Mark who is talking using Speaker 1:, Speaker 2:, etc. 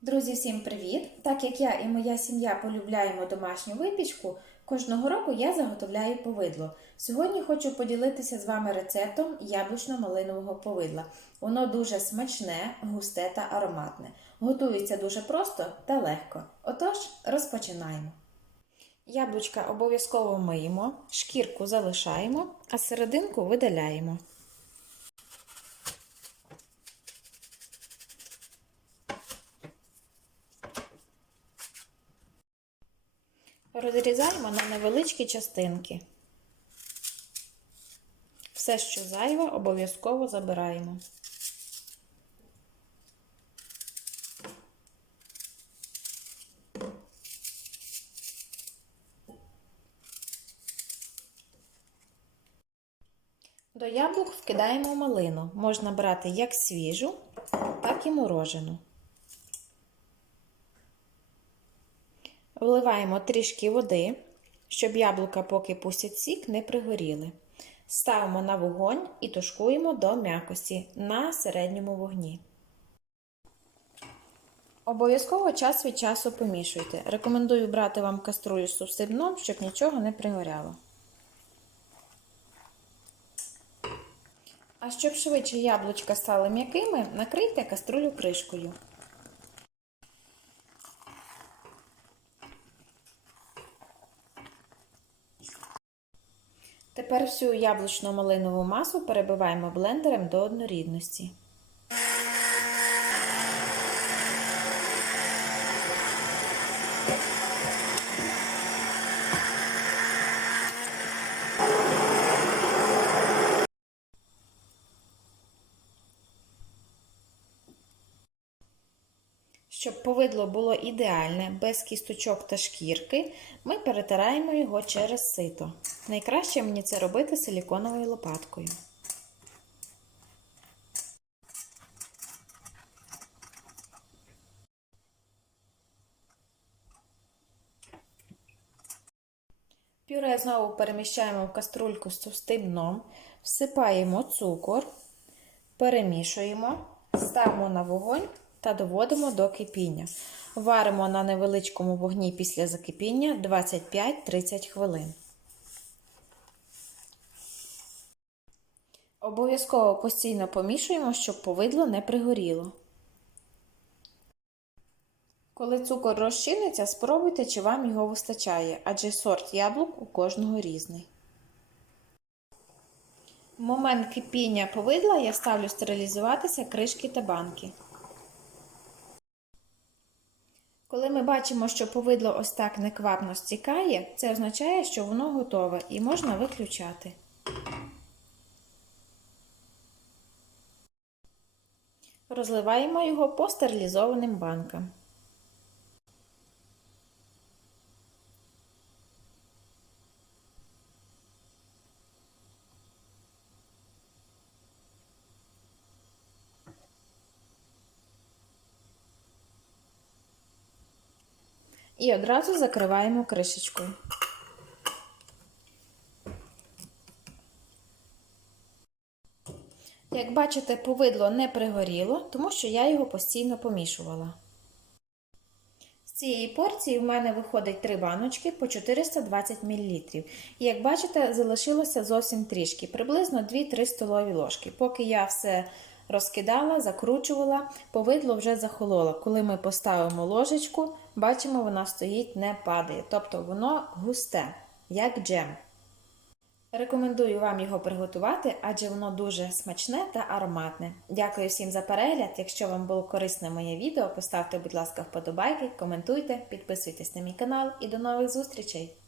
Speaker 1: Друзі, всім привіт! Так як я і моя сім'я полюбляємо домашню випічку, кожного року я заготовляю повидло. Сьогодні хочу поділитися з вами рецептом яблучно-малинового повидла. Воно дуже смачне, густе та ароматне. Готується дуже просто та легко. Отож, розпочинаємо. Яблучка обов'язково миємо, шкірку залишаємо, а серединку видаляємо. Розрізаємо на невеличкі частинки. Все, що зайве, обов'язково забираємо. До яблук вкидаємо малину. Можна брати як свіжу, так і морожену. Вливаємо трішки води, щоб яблука, поки пустять сік, не пригоріли. Ставимо на вогонь і тушкуємо до м'якості на середньому вогні. Обов'язково час від часу помішуйте. Рекомендую брати вам каструлю з товстим щоб нічого не пригоряло. А щоб швидше яблучка стали м'якими, накрийте каструлю кришкою. Тепер всю яблучно-малинову масу перебиваємо блендером до однорідності. Щоб повидло було ідеальне, без кісточок та шкірки, ми перетираємо його через сито. Найкраще мені це робити силіконовою лопаткою. Пюре знову переміщаємо в каструльку з товстим дном, всипаємо цукор, перемішуємо, ставимо на вогонь та доводимо до кипіння. Варимо на невеличкому вогні після закипіння 25-30 хвилин. Обов'язково постійно помішуємо, щоб повидло не пригоріло. Коли цукор розчиниться, спробуйте, чи вам його вистачає, адже сорт яблук у кожного різний. В момент кипіння повидла я ставлю стерилізуватися кришки та банки. Коли ми бачимо, що повидло ось так неквапно стікає, це означає, що воно готове і можна виключати. Розливаємо його по стерилізованим банкам. І одразу закриваємо кришечкою. Як бачите, повидло не пригоріло, тому що я його постійно помішувала. З цієї порції в мене виходить 3 баночки по 420 мл. І як бачите, залишилося зовсім трішки, приблизно 2-3 столові ложки. Поки я все розкидала, закручувала, повидло вже захололо. Коли ми поставимо ложечку, бачимо, вона стоїть, не падає. Тобто воно густе, як джем. Рекомендую вам його приготувати, адже воно дуже смачне та ароматне. Дякую всім за перегляд. Якщо вам було корисне моє відео, поставте, будь ласка, вподобайки, коментуйте, підписуйтесь на мій канал і до нових зустрічей!